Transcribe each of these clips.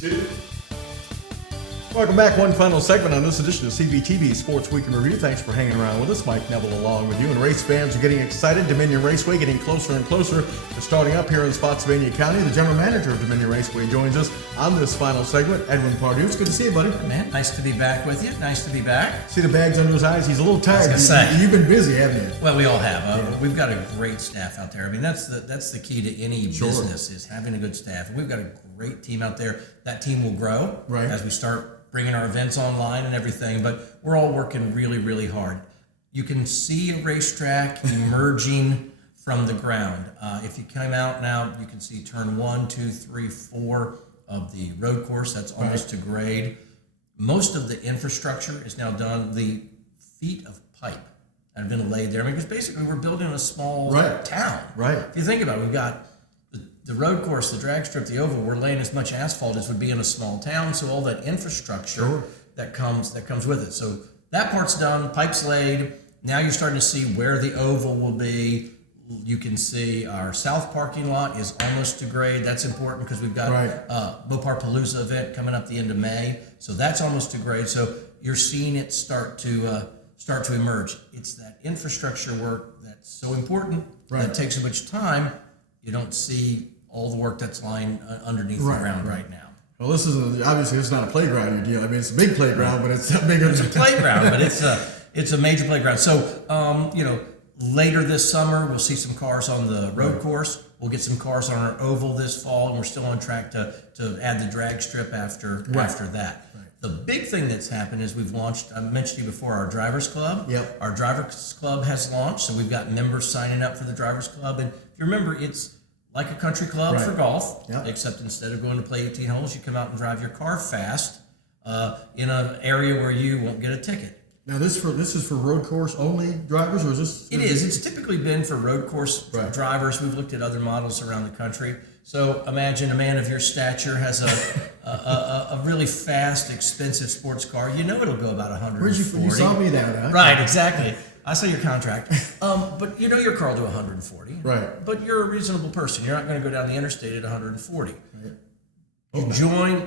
2. Welcome back. One final segment on this edition of CVTV Sports Week in Review. Thanks for hanging around with us. Mike Neville along with you. And race fans are getting excited. Dominion Raceway getting closer and closer to starting up here in Spotsylvania County. The general manager of Dominion Raceway joins us on this final segment. Edwin Pardue. It's good to see you, buddy. Man, nice to be back with you. Nice to be back. See the bags under his eyes? He's a little tired. You've been busy, haven't you? Well, we all have. We've got a great staff out there. I mean, that's the key to any business is having a good staff. And we've got a great team out there. That team will grow as we start bringing our events online and everything, but we're all working really, really hard. You can see a racetrack emerging from the ground. If you came out now, you can see turn 1, 2, 3, 4 of the road course. That's almost to grade. Most of the infrastructure is now done. The feet of pipe that have been laid there. I mean, because basically we're building a small town. Right. If you think about it, we've got the road course, the drag strip, the oval, we're laying as much asphalt as would be in a small town, so all that infrastructure that comes with it. So that part's done, pipe's laid. Now you're starting to see where the oval will be. You can see our south parking lot is almost to grade. That's important because we've got Mopar-Palooza event coming up the end of May, so that's almost to grade. So you're seeing it start to emerge. It's that infrastructure work that's so important that takes so much time. You don't see all the work that's lying underneath the ground right now. Well, this is obviously it's not a playground you're dealing. I mean, it's a big playground, but it's not bigger. It's a playground, but it's a major playground. So later this summer we'll see some cars on the road course. We'll get some cars on our oval this fall, and we're still on track to add the drag strip after that. The big thing that's happened is we've launched, I mentioned to you before, our Drivers Club. Our Drivers Club has launched, so we've got members signing up for the Drivers Club. And if you remember, it's like a country club for golf, except instead of going to play 18 holes, you come out and drive your car fast in an area where you won't get a ticket. Now, this is for road course only drivers, or is this? It is. It's typically been for road course drivers. We've looked at other models around the country. So imagine a man of your stature has a really fast, expensive sports car. You know it'll go about 140. You saw me there, huh? Right, exactly. I saw your contract. But you know your car will do 140. Right. But you're a reasonable person. You're not going to go down the interstate at 140. Right.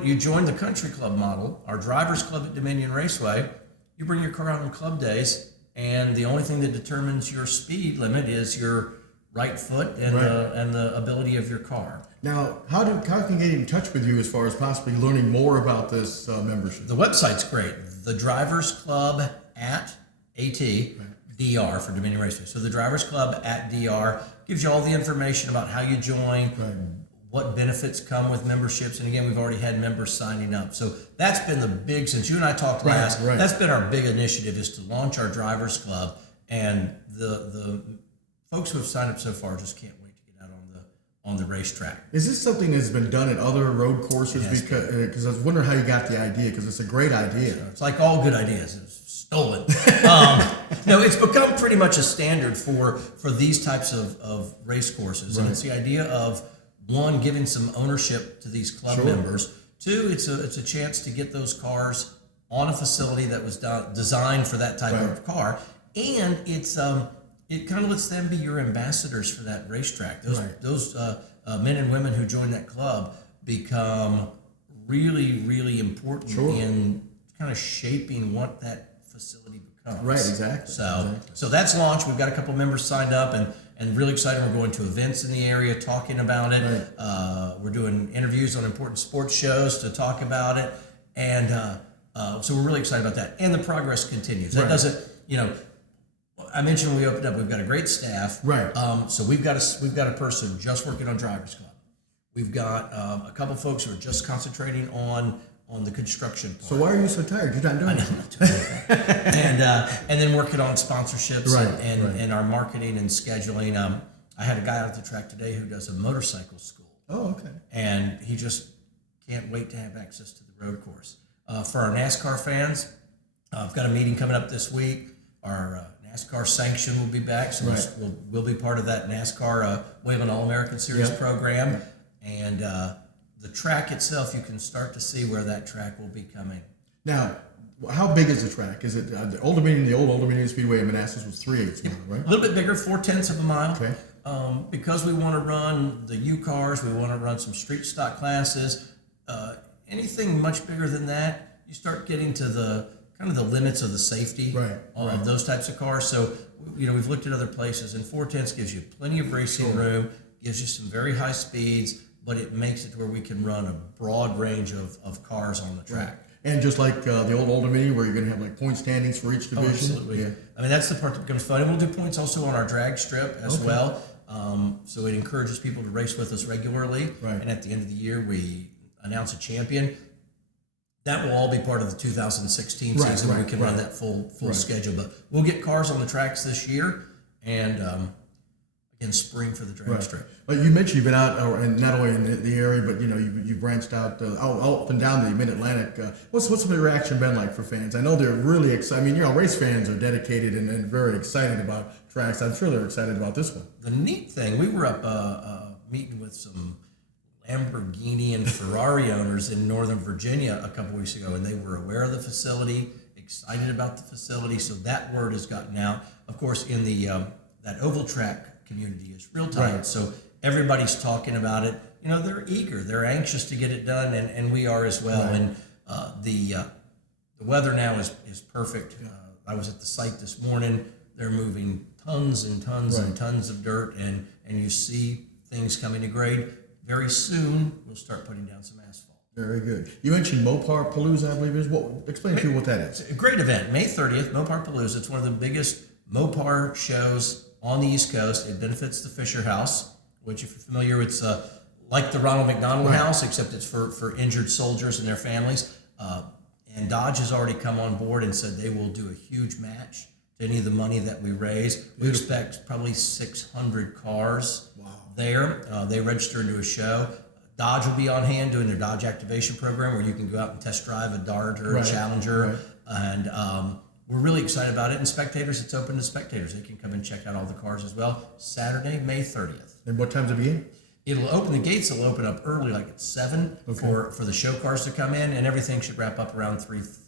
You join the country club model, our Drivers Club at Dominion Raceway. You bring your car out on club days, and the only thing that determines your speed limit is your right foot and the ability of your car. Now, how can you get in touch with you as far as possibly learning more about this membership? The website's great. The Drivers Club at DR for Dominion Raceway. So the Drivers Club at DR gives you all the information about how you join, what benefits come with memberships, and again, we've already had members signing up. So that's been the big, since you and I talked last, that's been our big initiative, is to launch our Drivers Club, and the folks who have signed up so far just can't wait to get out on the racetrack. Is this something that's been done at other road courses? Because I was wondering how you got the idea, because it's a great idea. It's like all good ideas. It's stolen. It's become pretty much a standard for these types of race courses. And it's the idea of, one, giving some ownership to these club members. Two, it's a chance to get those cars on a facility that was designed for that type of car. And it kind of lets them be your ambassadors for that racetrack. Those men and women who join that club become really, really important in kind of shaping what that facility becomes. Right, exactly. So that's launched. We've got a couple members signed up and really excited. We're going to events in the area talking about it. We're doing interviews on important sports shows to talk about it. And so we're really excited about that. And the progress continues. That doesn't, I mentioned when we opened up, we've got a great staff. So we've got a person just working on Drivers Club. We've got a couple folks who are just concentrating on the construction part. So why are you so tired? You're not doing it. I'm not doing anything. And then working on sponsorships and our marketing and scheduling. I had a guy out at the track today who does a motorcycle school. Oh, okay. And he just can't wait to have access to the road course. For our NASCAR fans, I've got a meeting coming up this week. Our NASCAR sanction will be back, so we'll be part of that NASCAR Wayland All-American Series program. And the track itself, you can start to see where that track will be coming. Now, how big is the track? Is it the old Dominion Speedway in Manassas was 3/8 mile, right? A little bit bigger, 4/10 of a mile. Okay. Because we want to run the U cars, we want to run some street stock classes. anything much bigger than that, you start getting to the kind of the limits of the safety of those types of cars. So, we've looked at other places, and 410s gives you plenty of racing room, gives you some very high speeds, but it makes it where we can run a broad range of cars on the track. And just like the old Mini, where you're going to have like point standings for each division. Oh, absolutely. Yeah. I mean, that's the part that becomes fun. And we'll do points also on our drag strip as well. So it encourages people to race with us regularly. Right. And at the end of the year, we announce a champion. That will all be part of the 2016 season. We can run that full schedule. But we'll get cars on the tracks this year, and in spring for the drag strip. But you mentioned you've been out, and not only in the area, but you've branched out up and down the Mid-Atlantic. What's some of the reaction been like for fans? I know they're really excited. I mean, race fans are dedicated and very excited about tracks. I'm sure they're excited about this one. The neat thing, we were up meeting with some Lamborghini and Ferrari owners in Northern Virginia a couple weeks ago, and they were aware of the facility, excited about the facility. So that word has gotten out. Of course, in the that oval track community is real tight, so everybody's talking about it. They're eager, they're anxious to get it done, and we are as well. And the weather now is perfect. I was at the site this morning. They're moving tons and tons and tons of dirt, and you see things coming to grade. Very soon, we'll start putting down some asphalt. Very good. You mentioned Mopar Palooza, I believe is. Explain to you what that is. It's a great event. May 30th, Mopar Palooza. It's one of the biggest Mopar shows on the East Coast. It benefits the Fisher House, which, if you're familiar, it's like the Ronald McDonald House, except it's for injured soldiers and their families. And Dodge has already come on board and said they will do a huge match to any of the money that we raise. We expect probably 600 cars there. They register into a show. Dodge will be on hand doing their Dodge activation program, where you can go out and test drive a Dart or a Challenger. And we're really excited about it. And spectators, it's open to spectators. They can come and check out all the cars as well. Saturday, May 30th. And what time does it begin? It'll open, the gates will open up early, like at 7 for the show cars to come in, and everything should wrap up around 3:30.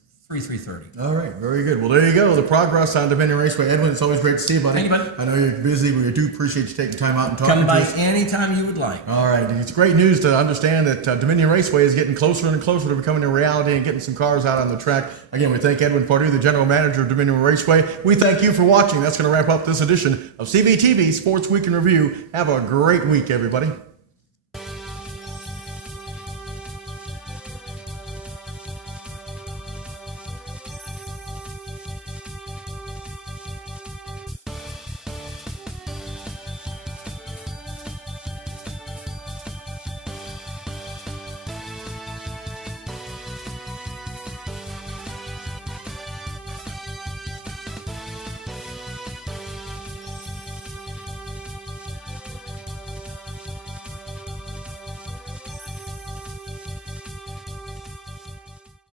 All right, very good. Well, there you go. The progress on Dominion Raceway. Edwin, it's always great to see you, buddy. Thank you, buddy. I know you're busy, but we do appreciate you taking time out and talking to us. Come by anytime you would like. All right. It's great news to understand that Dominion Raceway is getting closer and closer to becoming a reality and getting some cars out on the track. Again, we thank Edwin Pardue, the general manager of Dominion Raceway. We thank you for watching. That's going to wrap up this edition of CVTV Sports Week in Review. Have a great week, everybody.